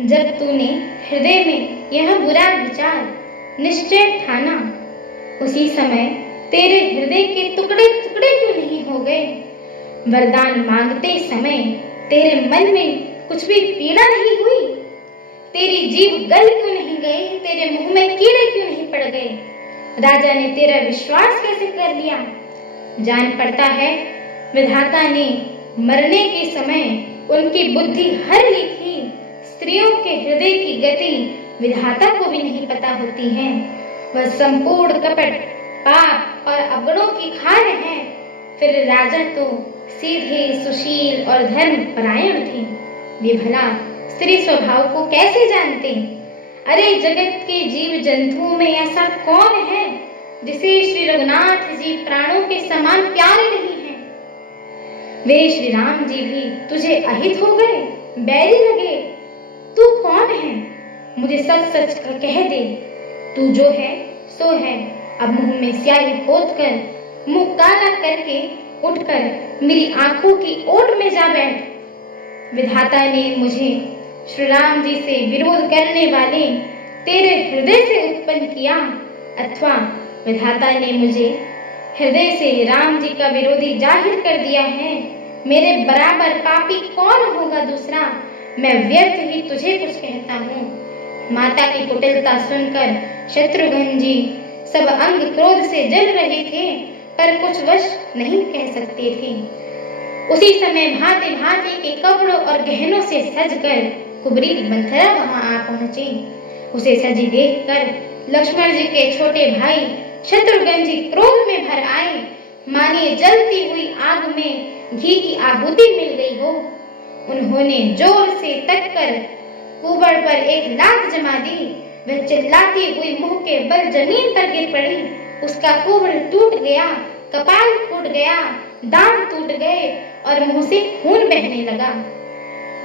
जब तूने हृदय में यह बुरा विचार निश्चय ठाना, उसी समय तेरे हृदय के टुकड़े टुकड़े क्यों नहीं हो गए? वरदान मांगते समय तेरे मन में कुछ भी पीड़ा नहीं हुई? तेरी जीभ गल क्यों नहीं गई? तेरे मुंह में कीड़े क्यों नहीं पड़ गए? राजा ने तेरा विश्वास कैसे कर लिया? जान पड़ता है विधाता ने मरने के समय उनकी बुद्धि हर ली थी। स्त्रियों के हृदय की गति विधाता को भी नहीं पता होती है। वह संपूर्ण कपट, पाप और अवगुणों की खान है। फिर राजा तो सीधे, सुशील और धर्म परायण थे। वे भला स्त्री स्वभाव को कैसे जानते? अरे जगत के जीव जंतुओं में ऐसा कौन है जिसे श्री रघुनाथ जी प्राणों के समान प्यारे नहीं हैं? वे श्री राम जी भी तुझे अहित हो गए, बैरी लगे। तू कौन है? मुझे सच सच कह दे। तू जो है सो है। अब मुंह में स्याही पोत कर, मुंह काला करके उठकर मेरी आंखों की ओट में जा बैठ। विधाता ने मुझे श्री राम जी से विरोध करने वाले तेरे हृदय से उत्पन्न किया, अथवा विधाता ने मुझे हृदय से राम जी का विरोधी जाहिर कर दिया है। मेरे बराबर पापी कौन होगा दूसरा? मैं व्यर्थ ही तुझे कुछ कहता हूँ। माता की कुटिलता सुनकर शत्रुघ्न जी सब अंग क्रोध से जल रहे थे, पर कुछ वश नहीं कह सकते थे। उसी समय भांति भांति के कपड़ों और गहनों से सजकर कुबरी मंथरा वहां आ पहुंची। उसे सजी देखकर लक्ष्मण जी के छोटे भाई शत्रुघ्न जी क्रोध में भर आए, मानिए जलती हुई आग में घी की आहुति मिल गई हो। उन्होंने जोर से तक कर कुबड़ पर एक लात जमा दी। वह चिल्लाती हुई मुंह के बल जमीन पर गिर पड़ी। उसका कुबड़ टूट गया, कपाल फूट गया, दांत टूट गए और मुंह से खून बहने लगा।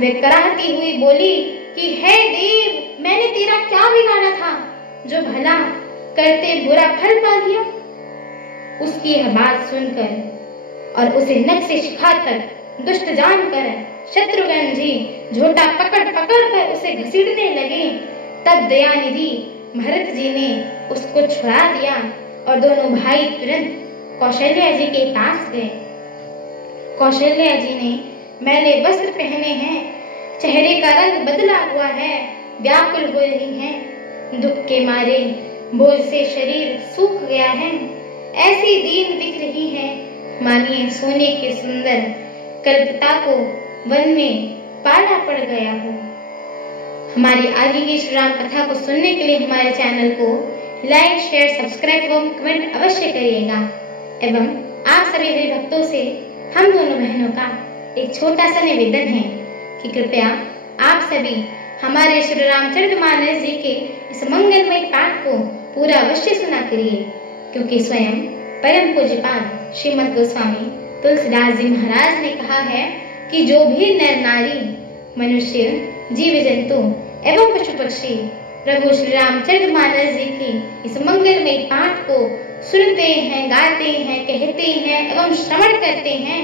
वह कराहती हुई बोली कि हे देव, मैंने तेरा क्या बिगाड़ा था जो भला करते बुरा फल पा लिया। उसकी यह बात सुनकर और उसे नख से शिखा तक दुष्ट जानकर शत्रुघ्न जी झोटा पकड़ पकड़ कर उसे घसीटने लगे। तब दयानिधि भरत जी ने उसको छुड़ा दिया और दोनों भाई तुरंत कौशल्या जी के पास गए। कौशल्या जी ने मैले वस्त्र पहने हैं, चेहरे का रंग बदला हुआ है, व्याकुल हो रही हैं, दुख के मारे बोझ से शरीर सूख गया है, ऐसी दीन दिख रही है मानिए सोने के सुंदर कल्पता को वन में पाला पड़ गया हो। हमारी आगे की श्री राम कथा को सुनने के लिए हमारे चैनल को लाइक, शेयर, सब्सक्राइब एवं कमेंट अवश्य करिएगा। एवं आप सभी हरि भक्तों से हम दोनों बहनों का एक छोटा सा निवेदन है कि कृपया आप सभी हमारे श्री रामचरितमानस जी के इस मंगलमय पाठ को पूरा अवश्य सुना करिए, क्योंकि स्वयं परम पूज्यपाद श्रीमद गोस्वामी तुलसीदास जी महाराज ने कहा है कि जो भी नर नारी, मनुष्य, जीव जंतु एवं पशु पक्षी प्रभु श्री रामचरितमानस जी की इस मंगलमय पाठ को सुनते हैं, गाते हैं, कहते हैं एवं श्रवण करते हैं,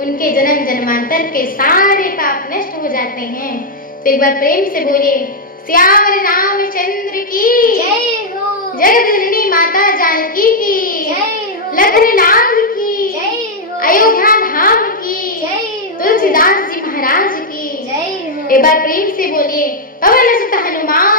उनके जन्म जन्मांतर के सारे पाप नष्ट हो जाते हैं। तो एक बार प्रेम से बोलिए, श्याम रामचंद्र की जय हो, जगत जननी माता जानकी की जय हो, लखन लाल की जय हो, अयोध्या धाम की जय हो, तुलसीदास जी महाराज की जय हो। एक बार प्रेम से बोलिए, पवन सुत हनुमान